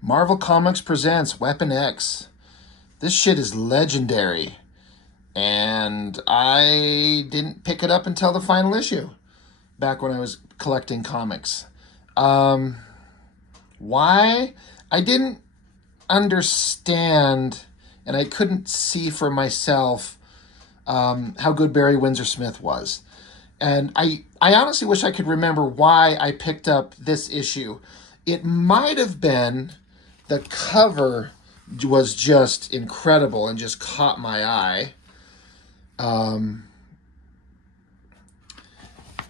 Marvel Comics presents Weapon X. This shit is legendary. And I didn't pick it up until the final issue, back when I was collecting comics. Why? I didn't understand, and I couldn't see for myself how good Barry Windsor Smith was. And I honestly wish I could remember why I picked up this issue. It might have been the cover was just incredible and just caught my eye.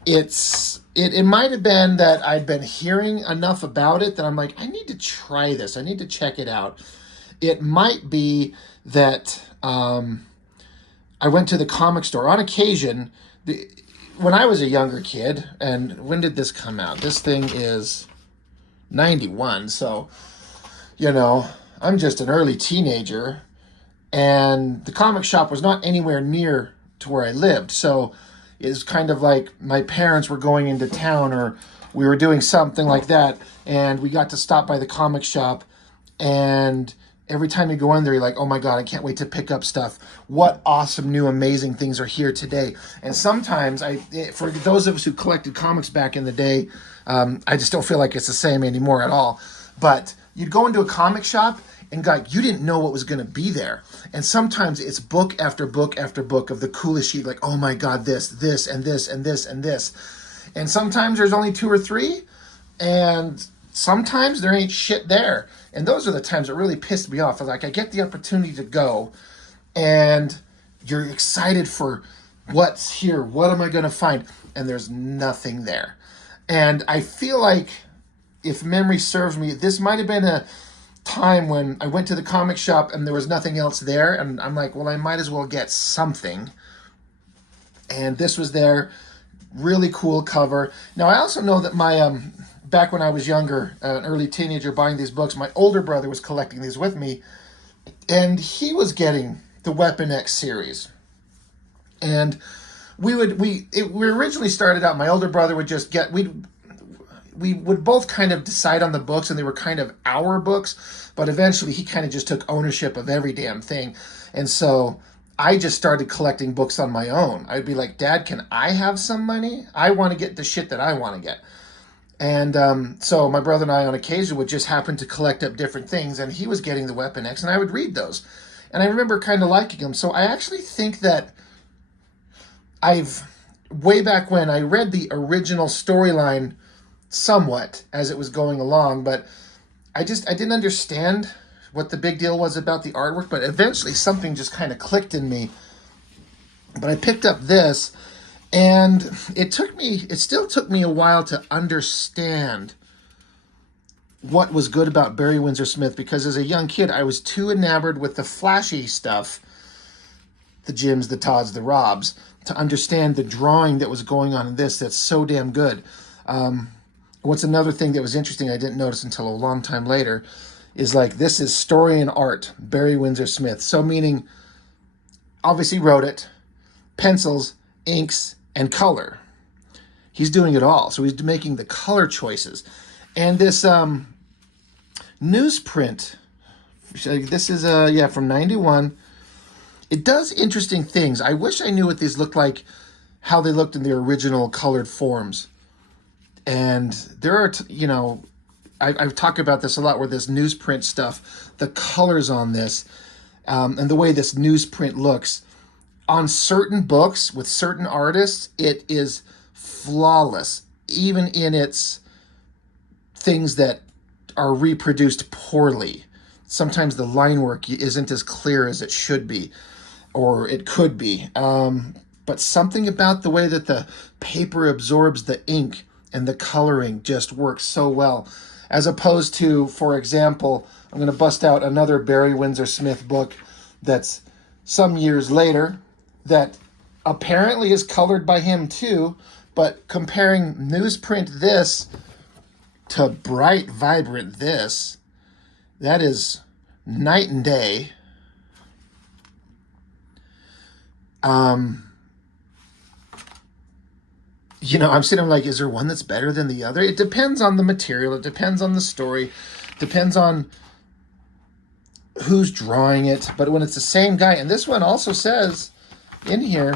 It might have been that I'd been hearing enough about it that I'm like, I need to try this. I need to check it out. It might be that I went to the comic store on occasion. When I was a younger kid, and when did this come out? This thing is 91, so, I'm just an early teenager, and the comic shop was not anywhere near to where I lived, so it was kind of like my parents were going into town, or we were doing something like that, and we got to stop by the comic shop, and every time you go in there, you're like, oh my God, I can't wait to pick up stuff. What awesome, new, amazing things are here today. And sometimes, for those of us who collected comics back in the day, I just don't feel like it's the same anymore at all. But you'd go into a comic shop, and God, you didn't know what was going to be there. And sometimes it's book after book after book of the coolest shit, like, oh my God, this, and this, and this, and this. And sometimes there's only 2 or 3, and sometimes there ain't shit there. And those are the times that really pissed me off. Like, I get the opportunity to go, and you're excited for what's here. What am I going to find? And there's nothing there. And I feel like, if memory serves me, this might have been a time when I went to the comic shop and there was nothing else there. And I'm like, well, I might as well get something. And this was there. Really cool cover. Now, I also know that my... back when I was younger, an early teenager buying these books, my older brother was collecting these with me, and he was getting the Weapon X series. And we originally started out, my older brother would just get, we would both kind of decide on the books, and they were kind of our books, but eventually he kind of just took ownership of every damn thing. And so I just started collecting books on my own. I'd be like, Dad, can I have some money? I want to get the shit that I want to get. And so my brother and I on occasion would just happen to collect up different things, and he was getting the Weapon X, and I would read those. And I remember kind of liking them. So I actually think that way back when, I read the original storyline somewhat as it was going along, but I didn't understand what the big deal was about the artwork, but eventually something just kind of clicked in me. But I picked up this, and it still took me a while to understand what was good about Barry Windsor Smith, because as a young kid, I was too enamored with the flashy stuff, the Jims, the Todds, the Robs, to understand the drawing that was going on in this that's so damn good. What's another thing that was interesting I didn't notice until a long time later is, like, this is story and art, Barry Windsor Smith. So meaning, obviously wrote it, pencils, inks, and color. He's doing it all. So he's making the color choices. And this newsprint, this is from 91. It does interesting things. I wish I knew what these looked like, how they looked in their original colored forms. And there are, I've talked about this a lot, where this newsprint stuff, the colors on this, and the way this newsprint looks, on certain books with certain artists, it is flawless, even in its things that are reproduced poorly. Sometimes the line work isn't as clear as it should be, or it could be. But something about the way that the paper absorbs the ink and the coloring just works so well. As opposed to, for example, I'm going to bust out another Barry Windsor Smith book that's some years later, that apparently is colored by him too, but comparing newsprint this to bright, vibrant this, that is night and day. I'm sitting like, is there one that's better than the other? It depends on the material. It depends on the story. Depends on who's drawing it, but when it's the same guy, and this one also says in here,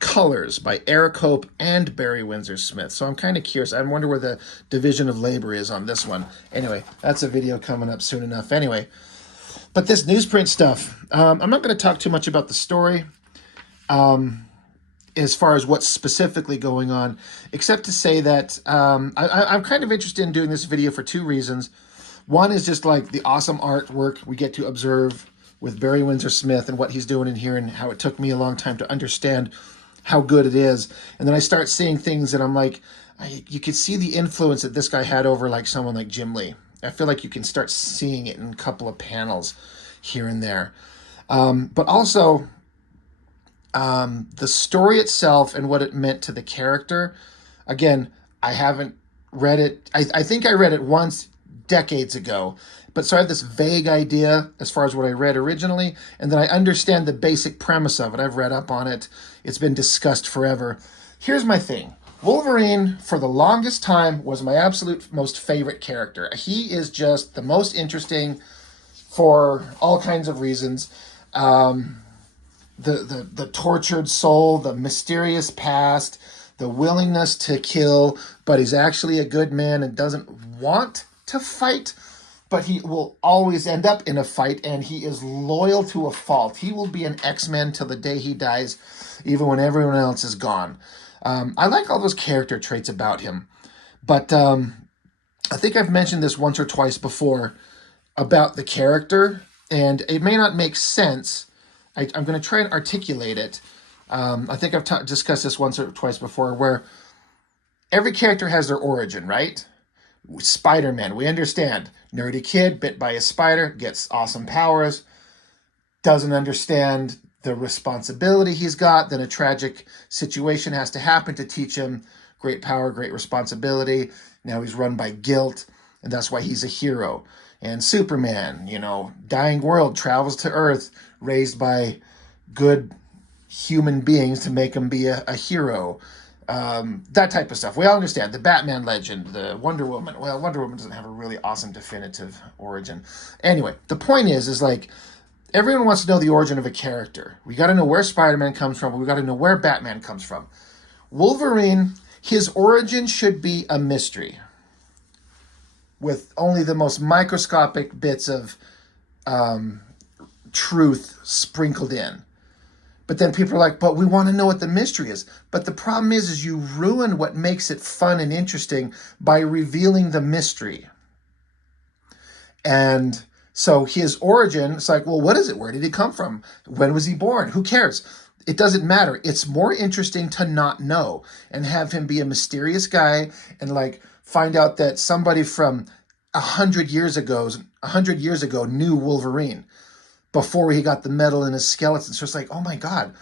colors by Eric Hope and Barry Windsor Smith. So I'm kind of curious. I wonder where the division of labor is on this one. Anyway, that's a video coming up soon enough. Anyway, but this newsprint stuff, I'm not going to talk too much about the story as far as what's specifically going on, except to say that I'm kind of interested in doing this video for two reasons. One is just like the awesome artwork we get to observe with Barry Windsor Smith and what he's doing in here, and how it took me a long time to understand how good it is. And then I start seeing things that I'm like, you could see the influence that this guy had over like someone like Jim Lee. I feel like you can start seeing it in a couple of panels here and there. But also the story itself and what it meant to the character. Again, I haven't read it. I think I read it once decades ago, but so I have this vague idea as far as what I read originally, and then I understand the basic premise of it. I've read up on it. It's been discussed forever. Here's my thing. Wolverine, for the longest time, was my absolute most favorite character. He is just the most interesting for all kinds of reasons. The tortured soul, the mysterious past, the willingness to kill, but he's actually a good man and doesn't want to fight, but he will always end up in a fight, and he is loyal to a fault. He will be an X-Men till the day he dies, even when everyone else is gone. I like all those character traits about him, but I think I've mentioned this once or twice before about the character, and it may not make sense. I'm going to try and articulate it. I think I've discussed this once or twice before, where every character has their origin, right? Spider-Man, we understand. Nerdy kid, bit by a spider, gets awesome powers, doesn't understand the responsibility he's got, then a tragic situation has to happen to teach him great power, great responsibility. Now he's run by guilt, and that's why he's a hero. And Superman, dying world, travels to Earth, raised by good human beings to make him be a hero. That type of stuff. We all understand. The Batman legend, the Wonder Woman. Well, Wonder Woman doesn't have a really awesome definitive origin. Anyway, the point is like, everyone wants to know the origin of a character. We got to know where Spider-Man comes from. We got to know where Batman comes from. Wolverine, his origin should be a mystery, with only the most microscopic bits of truth sprinkled in. But then people are like, but we want to know what the mystery is. But the problem is you ruin what makes it fun and interesting by revealing the mystery. And so his origin, it's like, well, what is it? Where did he come from? When was he born? Who cares? It doesn't matter. It's more interesting to not know and have him be a mysterious guy and like find out that somebody from 100 years ago knew Wolverine before he got the metal in his skeleton. So it's like, oh my God.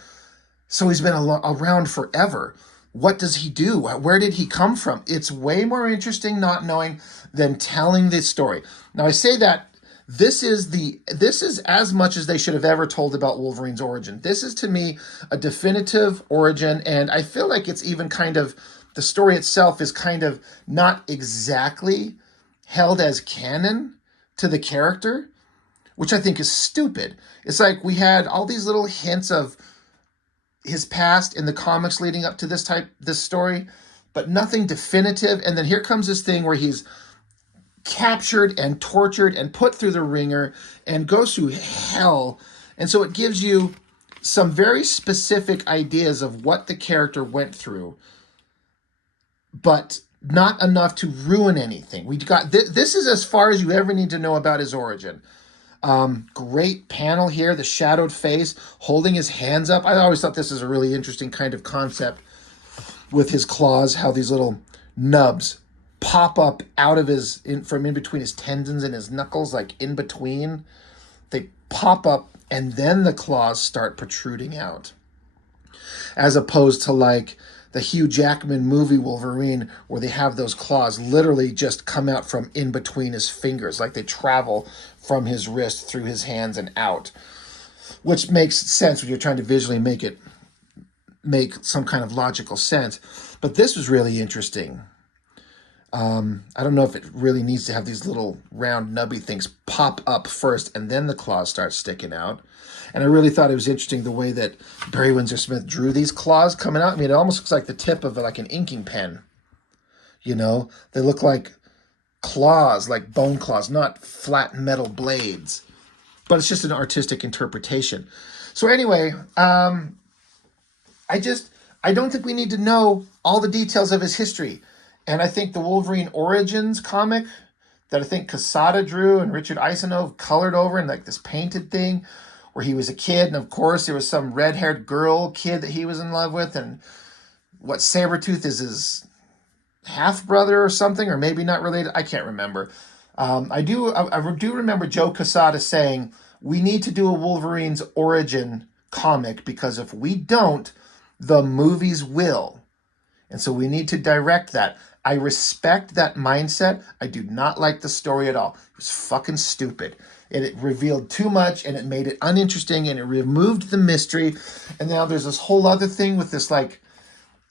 So he's been around forever. What does he do? Where did he come from? It's way more interesting not knowing than telling the story. Now I say that this is as much as they should have ever told about Wolverine's origin. This is to me a definitive origin, and I feel like it's even kind of, the story itself is kind of not exactly held as canon to the character, which I think is stupid. It's like we had all these little hints of his past in the comics leading up to this story, but nothing definitive. And then here comes this thing where he's captured and tortured and put through the ringer and goes through hell. And so it gives you some very specific ideas of what the character went through, but not enough to ruin anything. We got this is as far as you ever need to know about his origin. Great panel here, the shadowed face holding his hands up. I always thought this is a really interesting kind of concept with his claws, how these little nubs pop up out of from in between his tendons and his knuckles, like in between. They pop up and then the claws start protruding out. As opposed to like the Hugh Jackman movie Wolverine, where they have those claws literally just come out from in between his fingers, like they travel from his wrist through his hands and out, which makes sense when you're trying to visually make it make some kind of logical sense. But this was really interesting. I don't know if it really needs to have these little round nubby things pop up first and then the claws start sticking out. And I really thought it was interesting the way that Barry Windsor Smith drew these claws coming out. I mean, it almost looks like the tip of like an inking pen. You know, they look like claws, like bone claws, not flat metal blades. But it's just an artistic interpretation. So anyway, I don't think we need to know all the details of his history. And I think the Wolverine Origins comic that I think Quesada drew and Richard Isanove colored over in like this painted thing where he was a kid. And of course, there was some red-haired girl kid that he was in love with. And what, Sabretooth is his half-brother or something, or maybe not related. I can't remember. I do remember Joe Quesada saying, we need to do a Wolverine's origin comic because if we don't, the movies will. And so we need to direct that. I respect that mindset. I do not like the story at all. It was fucking stupid. It revealed too much and it made it uninteresting and it removed the mystery. And now there's this whole other thing with this like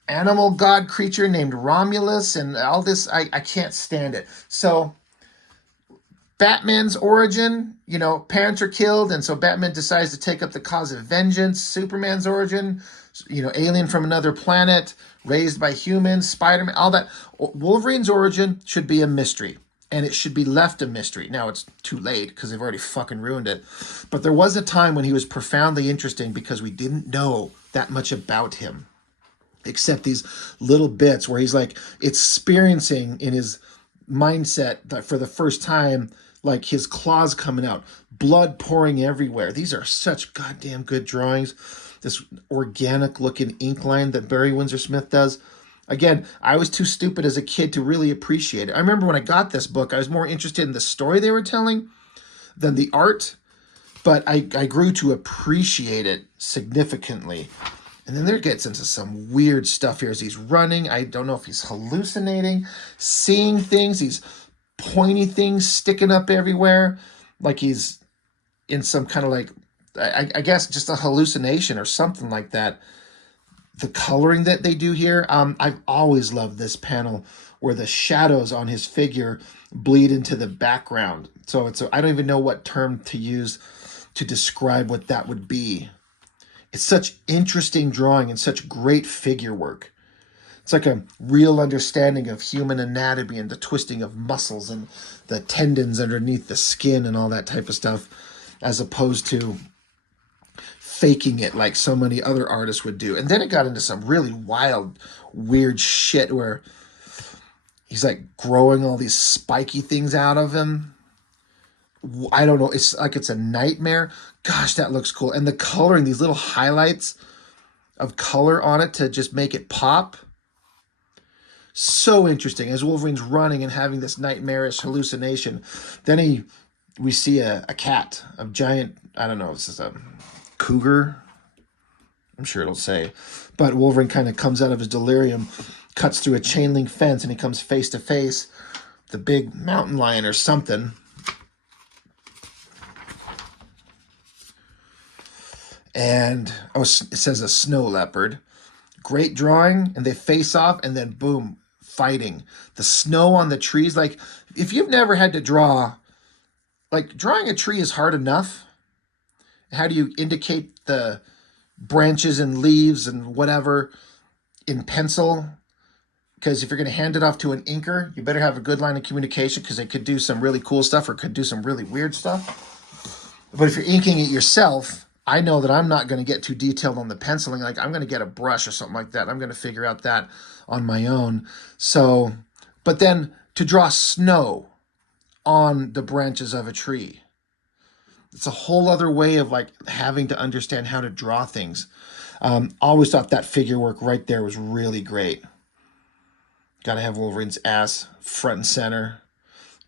animal god creature named Romulus and all this. I can't stand it. So Batman's origin, you know, parents are killed, and so Batman decides to take up the cause of vengeance. Superman's origin, you know, alien from another planet, raised by humans, Spider-Man, all that. Wolverine's origin should be a mystery, and it should be left a mystery. Now, it's too late because they've already fucking ruined it. But there was a time when he was profoundly interesting because we didn't know that much about him, except these little bits where he's like experiencing in his mindset that for the first time, like his claws coming out, blood pouring everywhere. These are such goddamn good drawings. This organic looking ink line that Barry Windsor Smith does. Again, I was too stupid as a kid to really appreciate it. I remember when I got this book, I was more interested in the story they were telling than the art, but I grew to appreciate it significantly. And then there gets into some weird stuff here as he's running. I don't know if he's hallucinating, seeing things. He's pointy things sticking up everywhere, like he's in some kind of like, I guess just a hallucination or something like that. The coloring that they do here, I've always loved this panel where the shadows on his figure bleed into the background. So I don't even know what term to use to describe what that would be. It's such interesting drawing and such great figure work. It's like a real understanding of human anatomy and the twisting of muscles and the tendons underneath the skin and all that type of stuff, as opposed to faking it like so many other artists would do. And then it got into some really wild, weird shit where he's like growing all these spiky things out of him. I don't know. It's like it's a nightmare. Gosh, that looks cool. And the coloring, these little highlights of color on it to just make it pop. So interesting. As Wolverine's running and having this nightmarish hallucination, then we see a cat, a giant, I don't know, this is a cougar. I'm sure it'll say. But Wolverine kind of comes out of his delirium, cuts through a chain link fence, and he comes face to face with the big mountain lion or something. And it says a snow leopard. Great drawing, and they face off, and then boom, fighting. The snow on the trees, like if you've never had to draw, like drawing a tree is hard enough. How do you indicate the branches and leaves and whatever in pencil? Because if you're going to hand it off to an inker, you better have a good line of communication because they could do some really cool stuff or could do some really weird stuff. But if you're inking it yourself, I know that I'm not going to get too detailed on the penciling. Like I'm going to get a brush or something like that. I'm going to figure out that on my own. So, but then to draw snow on the branches of a tree, it's a whole other way of like having to understand how to draw things. Always thought that figure work right there was really great. Got to have Wolverine's ass front and center.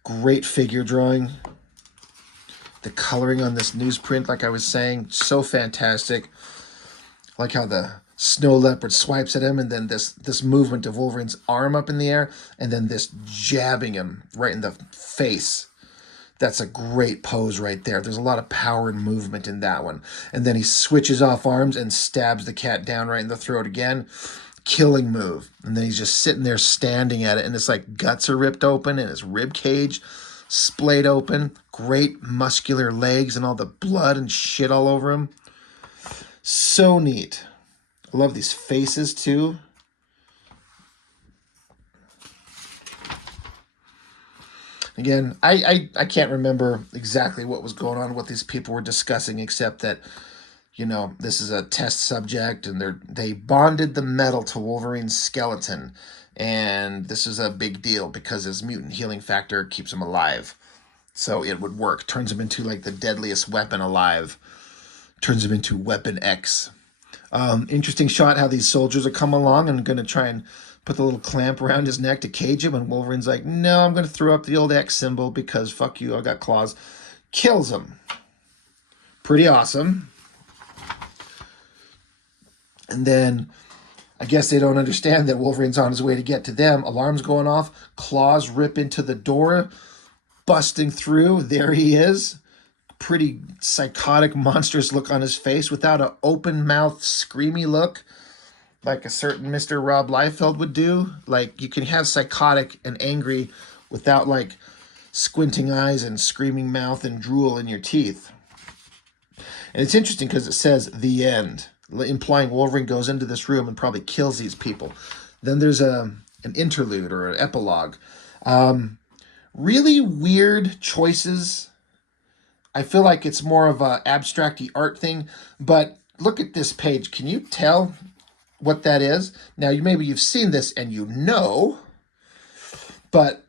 Great figure drawing. The coloring on this newsprint, like I was saying, so fantastic. I like how the snow leopard swipes at him, and then this movement of Wolverine's arm up in the air, and then this jabbing him right in the face. That's a great pose right there. There's a lot of power and movement in that one. And then he switches off arms and stabs the cat down right in the throat again. Killing move. And then he's just sitting there standing at it, and it's like guts are ripped open and his rib cage splayed open. Great muscular legs and all the blood and shit all over him. So neat. I love these faces too. Again, I can't remember exactly what was going on, what these people were discussing, except that, you know, this is a test subject, and they bonded the metal to Wolverine's skeleton, and this is a big deal because his mutant healing factor keeps him alive. So it would work. Turns him into like the deadliest weapon alive. Turns him into Weapon X. Interesting shot how these soldiers are coming along and going to try and put the little clamp around his neck to cage him, and Wolverine's like, no, I'm going to throw up the old X symbol because fuck you, I got claws. Kills him. Pretty awesome. And then I guess they don't understand that Wolverine's on his way to get to them. Alarms going off. Claws rip into the door, busting through. There he is. Pretty psychotic, monstrous look on his face without an open mouth, screamy look like a certain Mr. Rob Liefeld would do. Like, you can have psychotic and angry without like squinting eyes and screaming mouth and drool in your teeth. And it's interesting because it says the end, implying Wolverine goes into this room and probably kills these people. Then there's an interlude or an epilogue. Really weird choices. I feel like it's more of a abstract-y art thing, but look at this page. Can you tell what that is? Now, maybe you've seen this and you know, but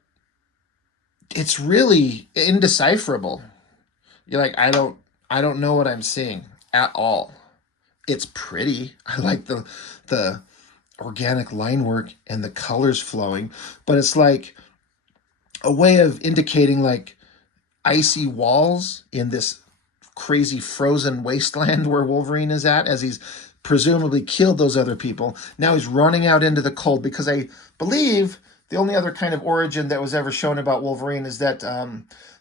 it's really indecipherable. You're like, I don't know what I'm seeing at all. It's pretty. I like the organic line work and the colors flowing, but it's like a way of indicating like icy walls in this crazy frozen wasteland where Wolverine is at, as he's presumably killed those other people. Now he's running out into the cold, because I believe the only other kind of origin that was ever shown about Wolverine is that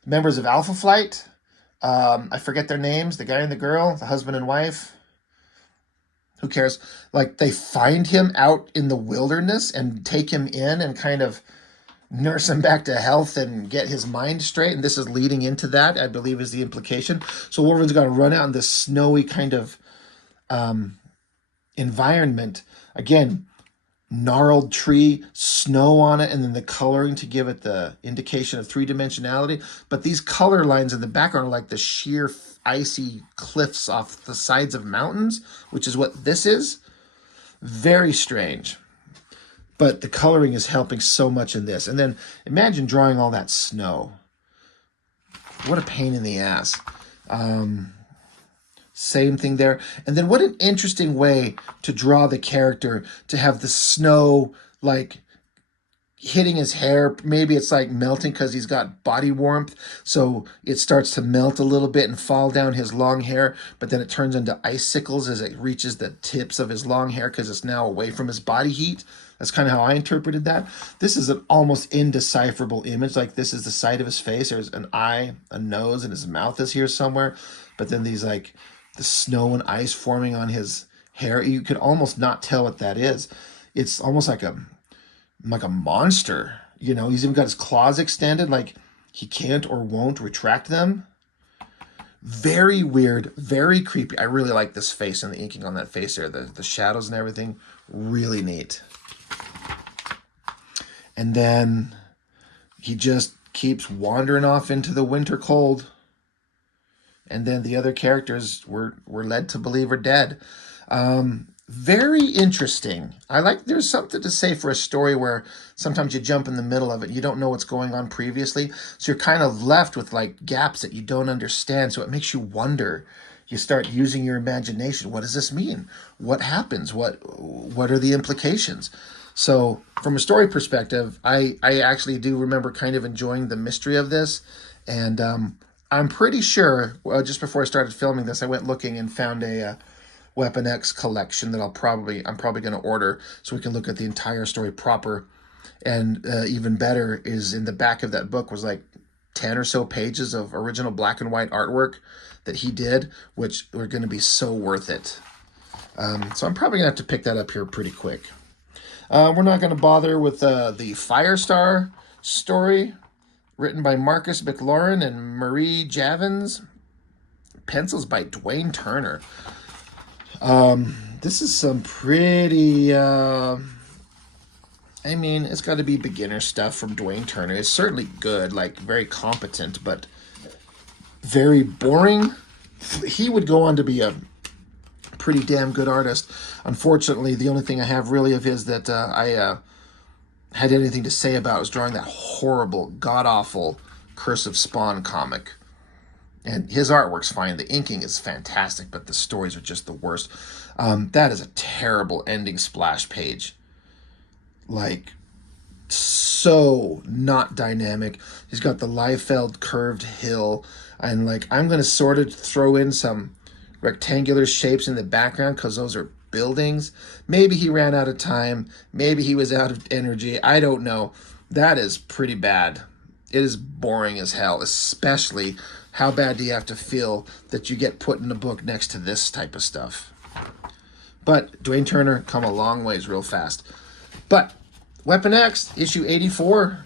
members of Alpha Flight, I forget their names, the guy and the girl, the husband and wife, who cares? Like, they find him out in the wilderness and take him in and kind of nurse him back to health and get his mind straight. And this is leading into that, I believe, is the implication. So Wolverine's got to run out in this snowy kind of environment. Again, gnarled tree, snow on it, and then the coloring to give it the indication of three-dimensionality. But these color lines in the background are like the sheer icy cliffs off the sides of mountains, which is what this is. Very strange. But the coloring is helping so much in this. And then imagine drawing all that snow. What a pain in the ass. Same thing there. And then what an interesting way to draw the character, to have the snow like hitting his hair. Maybe it's like melting because he's got body warmth, so it starts to melt a little bit and fall down his long hair, but then it turns into icicles as it reaches the tips of his long hair because it's now away from his body heat. That's kind of how I interpreted that. This is an almost indecipherable image. Like, this is the side of his face. There's an eye, a nose, and his mouth is here somewhere. But then these like the snow and ice forming on his hair. You could almost not tell what that is. It's almost like a monster. You know, he's even got his claws extended, like he can't or won't retract them. Very weird, very creepy. I really like this face and the inking on that face there, the shadows and everything. Really neat. And then he just keeps wandering off into the winter cold. And then the other characters we're led to believe are dead. Very interesting. There's something to say for a story where sometimes you jump in the middle of it. You don't know what's going on previously. So you're kind of left with like gaps that you don't understand. So it makes you wonder. You start using your imagination. What does this mean? What happens? What are the implications? So from a story perspective, I actually do remember kind of enjoying the mystery of this. And I'm pretty sure, just before I started filming this, I went looking and found a Weapon X collection that I'm probably going to order so we can look at the entire story proper. And even better is in the back of that book was like 10 or so pages of original black and white artwork that he did, which are going to be so worth it. So I'm probably going to have to pick that up here pretty quick. We're not going to bother with the Firestar story, written by Marcus McLaurin and Marie Javins. Pencils by Dwayne Turner. This is some pretty... I mean, it's got to be beginner stuff from Dwayne Turner. It's certainly good, like very competent, but very boring. He would go on to be a pretty damn good artist. Unfortunately, the only thing I have really of his that I had anything to say about was drawing that horrible, god-awful Curse of Spawn comic. And his artwork's fine. The inking is fantastic, but the stories are just the worst. That is a terrible ending splash page. Like, so not dynamic. He's got the Liefeld curved hill. And, like, I'm going to sort of throw in some rectangular shapes in the background because those are buildings. Maybe he ran out of time. Maybe he was out of energy. I don't know. That is pretty bad. It is boring as hell, especially how bad do you have to feel that you get put in a book next to this type of stuff. But Dwayne Turner come a long ways real fast. But Weapon X, issue 84.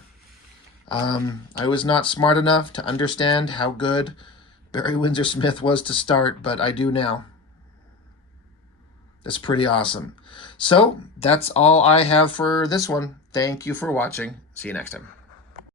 I was not smart enough to understand how good Barry Windsor Smith was to start, but I do now. That's pretty awesome. So that's all I have for this one. Thank you for watching. See you next time.